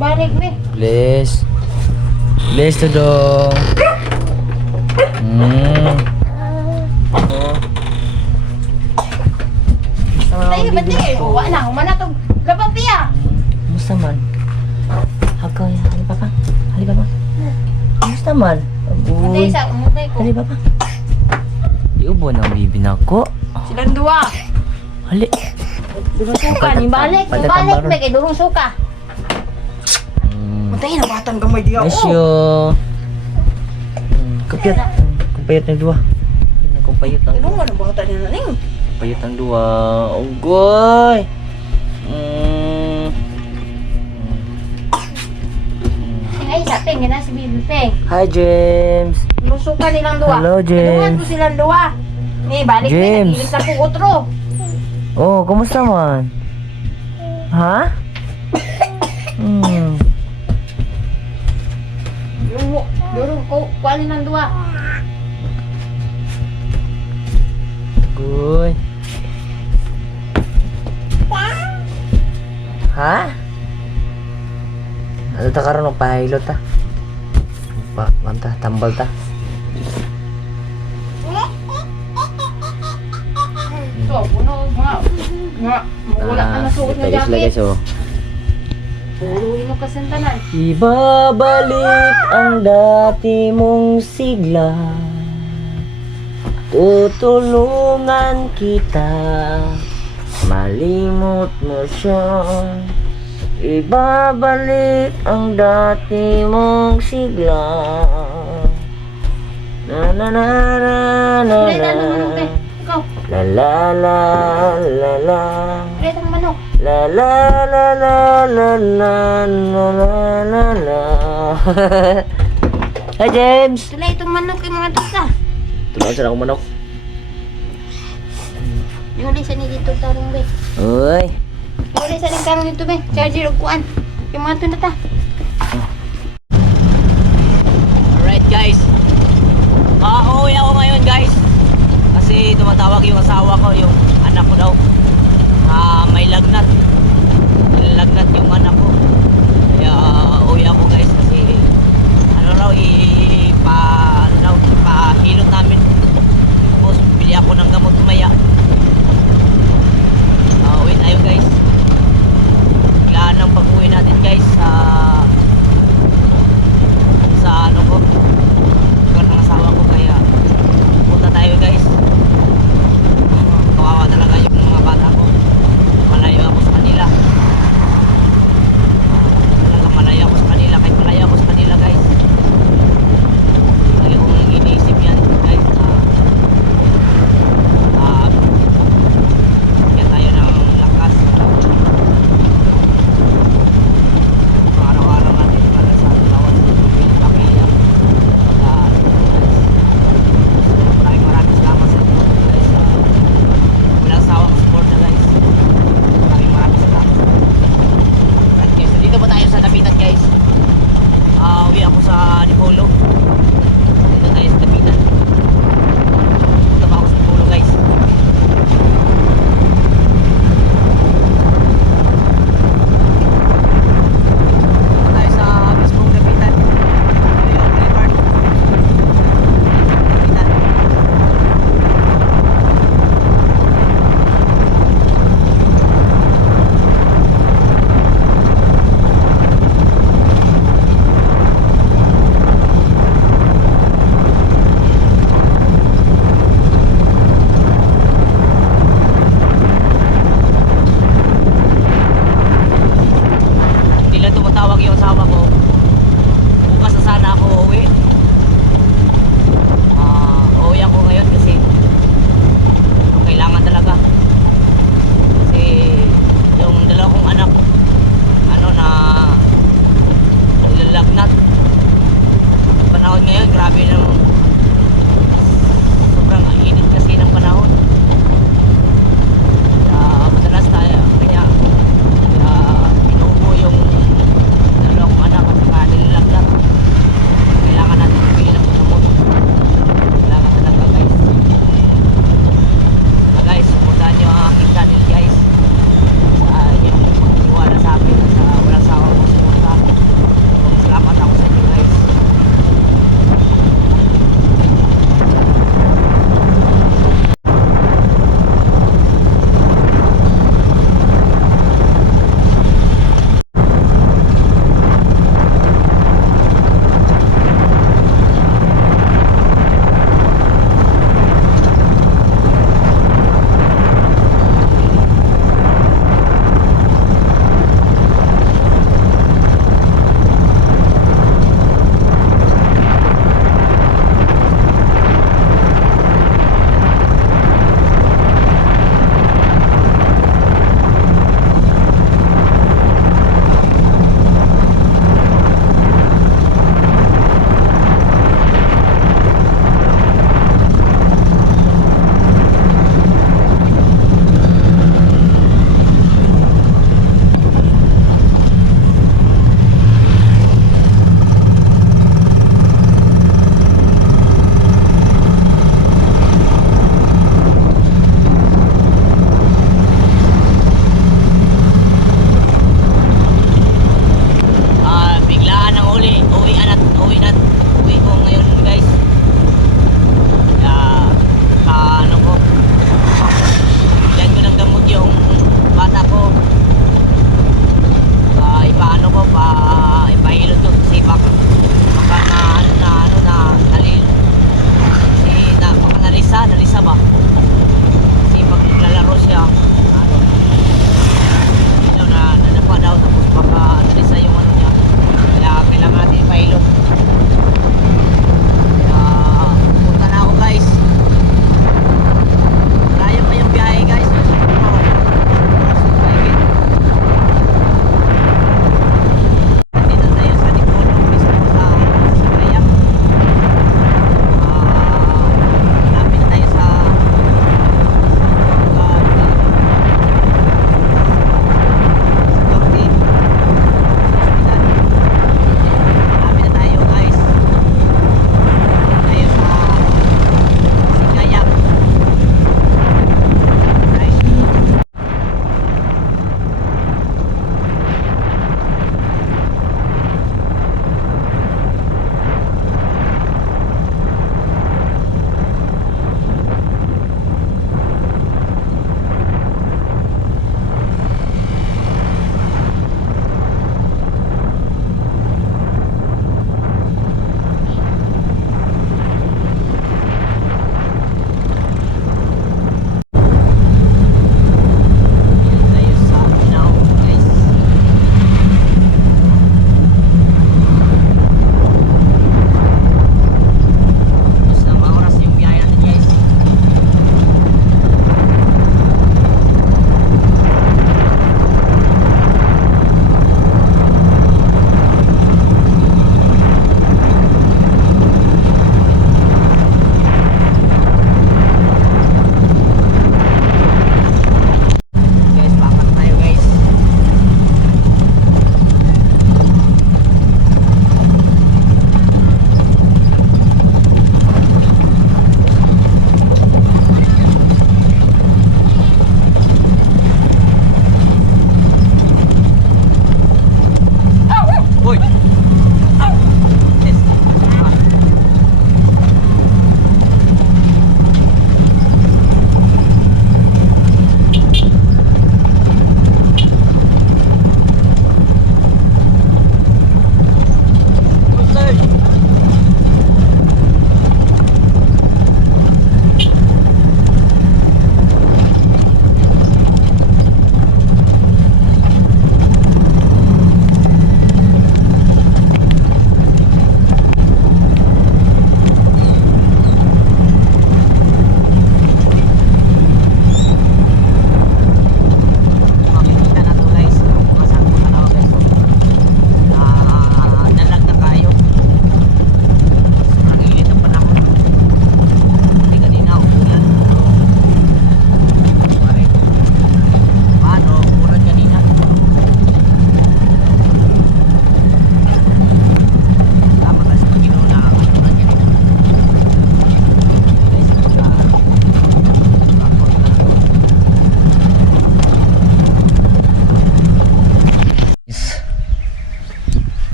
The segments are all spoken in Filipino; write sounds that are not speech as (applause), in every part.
balik be. Bless. Bless to dong. Hmm. Tayo ba di? O, wala na, humana to. Labang piya. Kumusta man? Hagaw ya. Hali pa pa. Hali pa pa. Kumusta man? Agoy. sa, mutay ko. Hali pa pa. Di ubo ng bibi na ko. Silang dua. Hali. Durong suka, ni balik, ni balik, be, kay durong suka. Antay, nabatan ka may eh, diya. Miss you. Kapiyat. Kumpayat ng duwa. Ang kumpayat ang ah. ano duwa. nabatan niya na ning. Kumpayat ang duwa. Oh, goy. Mm. Ay, sa peng, na si Bibi Hi, James. Lusukan nilang duwa. Hello, James. Duwan ko silang duwa. Ni, balik James. James. Sa kukutro. Oh, kumusta man? Ha? Hmm. ko, kuhanin ng duwa. Uy. Ha? Ano ta karon ng pilot ta? Pa, manta, tambal ta. So, puno mga mga mula na nasuot ng jacket. Ayos lang. Puluhin mo kasantanan. Ibabalik ang dati mong sigla. Tutulungan kita. Malimot mo siya. Ibabalik ang dati mong sigla. Na na na na na na. La la la la la. La la la la la la la la la la (laughs) Hi James! Tulay itong manok yung mga tusa. Tulungan sa akong manok. Yung ulit sa ni dito tarong be. Uy! Yung ulit sa ni tarong dito be. Charger o kuan. Yung mga tunata. Alright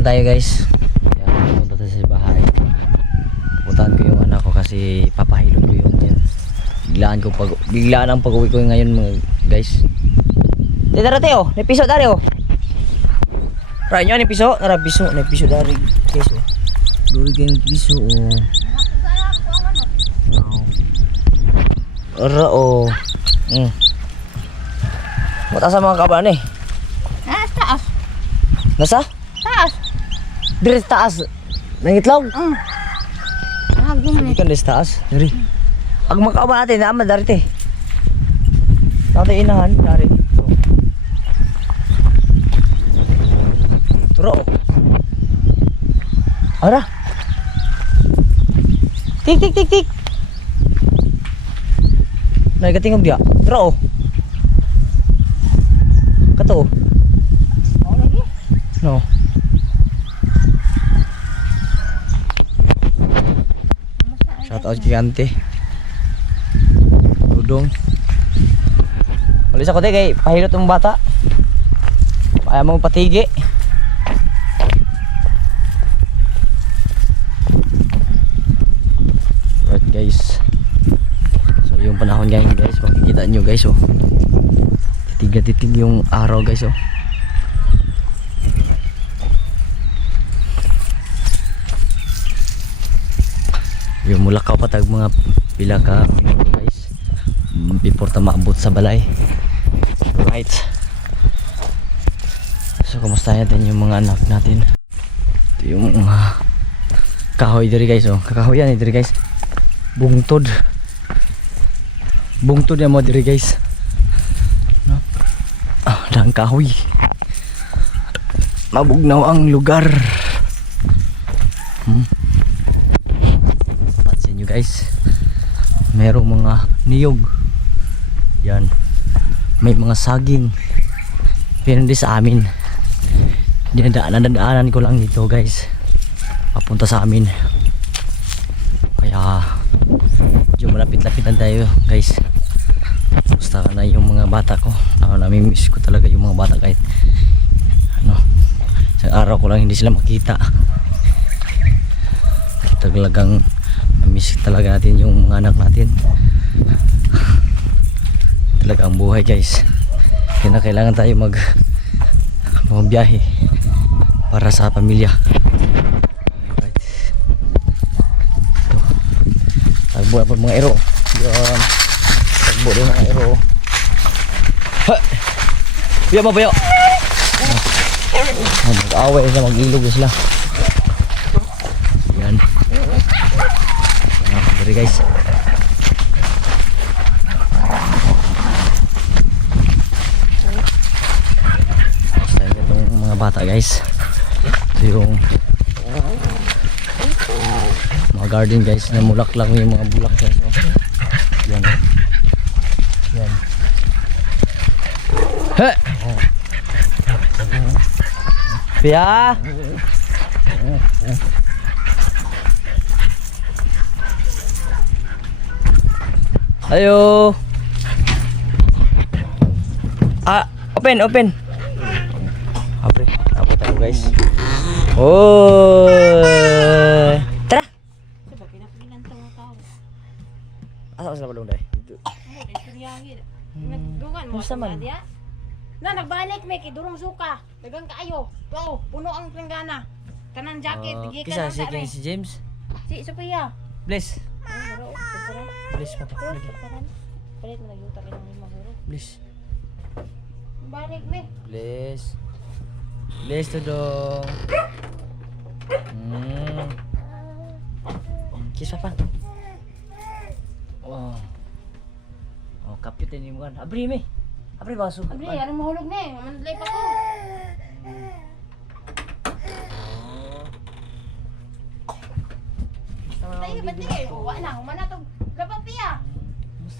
na tayo guys. Kaya pupunta tayo sa bahay. Pupuntahan ko yung anak ko kasi papahilot ko yun. Yan. Biglaan ko pag biglaan ang pag-uwi ko ngayon mga guys. Di dara tayo, may piso dari oh. Right nyo, ni piso, nara piso, ni piso dari guys oh. Duri kayong piso oh. Ora oh. Hmm. Mata sa mga kaban eh. Ah, taas. Nasa? Dire sa taas. Nangitlog. Mm. Ah, gano'n Hindi ka sa taas. Dire. Ang makaaba natin, naman dari te. Inahan, dari. Turo oh. Ara. Tik tik tik tik. Nagatingog dia. Turo oh. Kato oh. Oh, lagi. No. Shout out kay Ante. Dudong. Walis ako kay pahilot ng bata. Ayaw mong patigi. Right guys. So yung panahon ngayon guys, makikita nyo guys oh. Titig na titig yung araw guys oh. Yung mulakaw patag mga pila ka guys. Mm, before ta maabot sa balay. Right. So kumusta natin yung mga anak natin? Ito yung mga kahoy diri guys oh. Kakahoy yan eh, diri guys. Bungtod. Bungtod yan mo diri guys. No? ah dang kahoy. Mabugnaw ang lugar. Hmm guys. Merong mga niyog. Yan. May mga saging. Pero hindi sa amin. Dinadaanan ko lang dito guys. Papunta sa amin. Kaya medyo malapit-lapit na tayo guys. Gusto na yung mga bata ko? Ako namimiss ko talaga yung mga bata kahit ano isang araw ko lang hindi sila makita. Talagang miss talaga natin yung mga anak natin. Talaga ang buhay guys. Kaya na kailangan tayo mag mga biyahe para sa pamilya. Right. tagbo na pa mga ero. Yan tagbo din mga ero. Ha! Bayo oh, mag-away sila mag-ilog sila yan Dari guys. Basta itong mga bata guys. Ito yung mga garden guys na mulak lang yung mga bulak guys. Oh. Yan. Yan. He! Pia! Ayo. Ah, open, open. Abre, ako tayo guys. Oh. Tara. Asa sila balong dai? Kumusta man? Na, nagbalik may kidurong suka. Dagang kaayo. Wow, puno ang planggana. Kanang jacket, Uh, na sa si James. Si Sophia. Bless. Bless pa pa. Lagi. palit mo na yuta ka ng lima guro. Bless. Balik me. Bless. Bless to dong. Hmm. Kiss pa pa. Wow. Oh, kapit ini mo kan. Abri me. Abri baso. Abri, aring mahulog na eh. Mamandlay pa ko. Ay, ba't di kayo? Wala na, humana itong labang piya.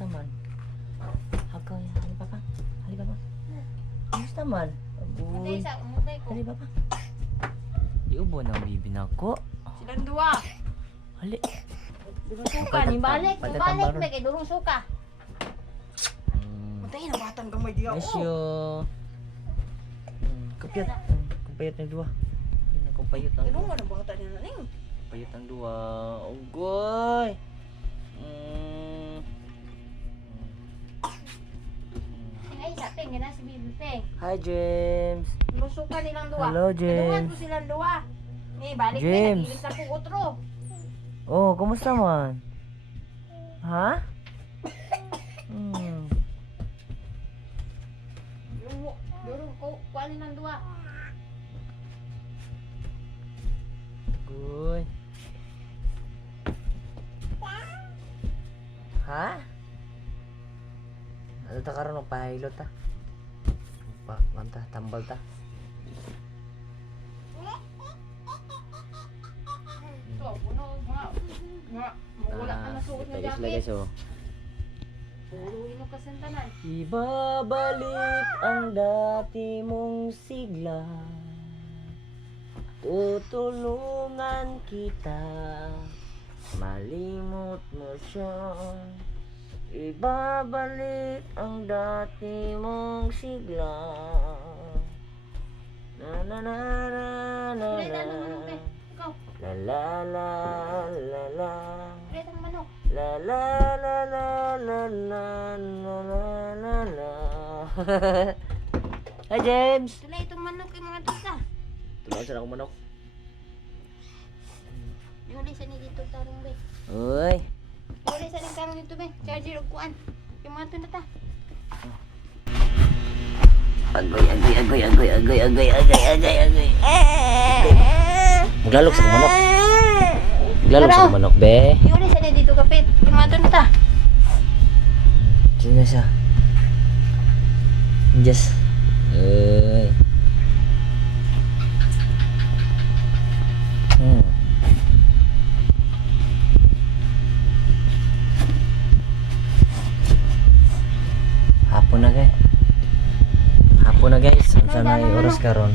Man? Hagkaw ya, halipa pa. Halipa pa. Musta man? Agoy. Matay sa, matay ko. Halipa pa. Iubo ng bibi na ko. Silang dua. Hali. Durong suka, ni balik, ni balik, may kay durong suka. Mm. Matay na batang gamay diya. Bless you. Mm, Kapiyat. Mm, Kapiyat na dua. Kapiyat na dua. Kapiyat na dua. Kapiyat na dua. Payot ang duwa. Ugoy. Mm. Ay, sa gina si Bibi Peng. Hi, James. Lusukan nilang duwa. Hello, James. ko silang duwa. Ni, balik James. na, nagilis na po utro. Oh, kumusta man? Ha? Hmm. Lumo, durong ko, kuha nilang duwa. Uy. Ha? Ano ta karon pilot ta? Pa, manta, tambal ta. Ito, puno, mga, mga, mawala ka na suot lang jacket. guys, oh. Puro ino kasantanan. Ibabalik ang dati mong sigla Tutulungan kita Malimot mo siya Ibabalik ang dati mong sigla Na na na na na na La la la la la. La la la la la la la la la la Hi James! Tulay itong manok yung mga tuta. Tulungan sa akong manok. Yuli sa ni dito tarong be. Uy! Yuli sa ni tarong dito be. Charger og kuan. Yung mga tuta ta. Agoy, agoy, agoy, agoy, agoy, agoy, agoy, agoy, agoy. Maglalok sa manok. Maglalok sa manok, be. Yuli sa ni dito kapit. Yung mga tuta. Sino siya? Just. Uy. Karon.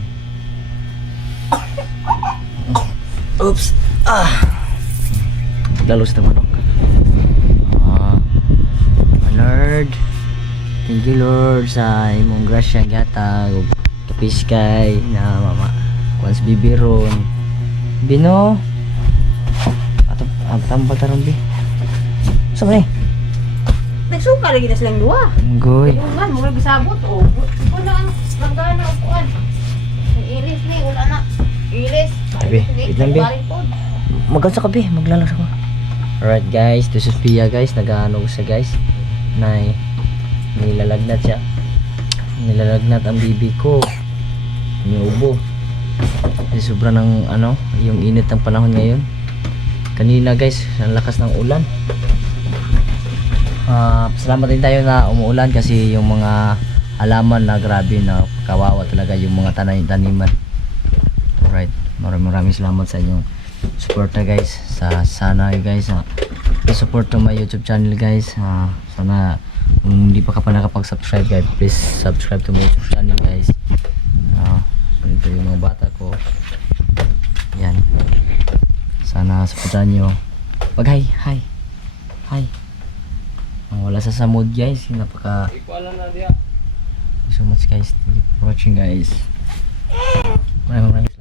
Oops. Ah. Lalos na manok. Ah. Lord. Thank you Lord sa imong grasya gata ug kapiskay na mama. Once bibiron. Bino. Ato tambal taron bi. Sa eh? Nagsuka lagi na silang duwa. Goy. Man, mura bisabot o. Ito na. Ang iris ni, wala na. Iris. Tabi, wait lang. Baripod. Magkansa ka bi, maglalas ako. Alright guys, to Sophia guys, nagaano siya guys. Nay nilalagnat siya. Nilalagnat ang bibi ko. Niubo. Kasi sobra ng ano, yung init ng panahon ngayon. Kanina guys, ang lakas ng ulan. Ah, salamat din tayo na umuulan kasi yung mga halaman na grabe na kawawa talaga yung mga tanay taniman. Alright, maraming maraming salamat sa inyong suporta guys. Sa sana guys uh, support to my YouTube channel guys. Ah, sana kung hindi pa ka pa nakapag-subscribe guys, please subscribe to my YouTube channel guys. Ah, ito yung mga bata ko. Yan. Sana supportan nyo. Pag hi, hi. Hi. Wala sa samod guys, napaka Thank you so much guys. Thank you for watching guys. Maraming maraming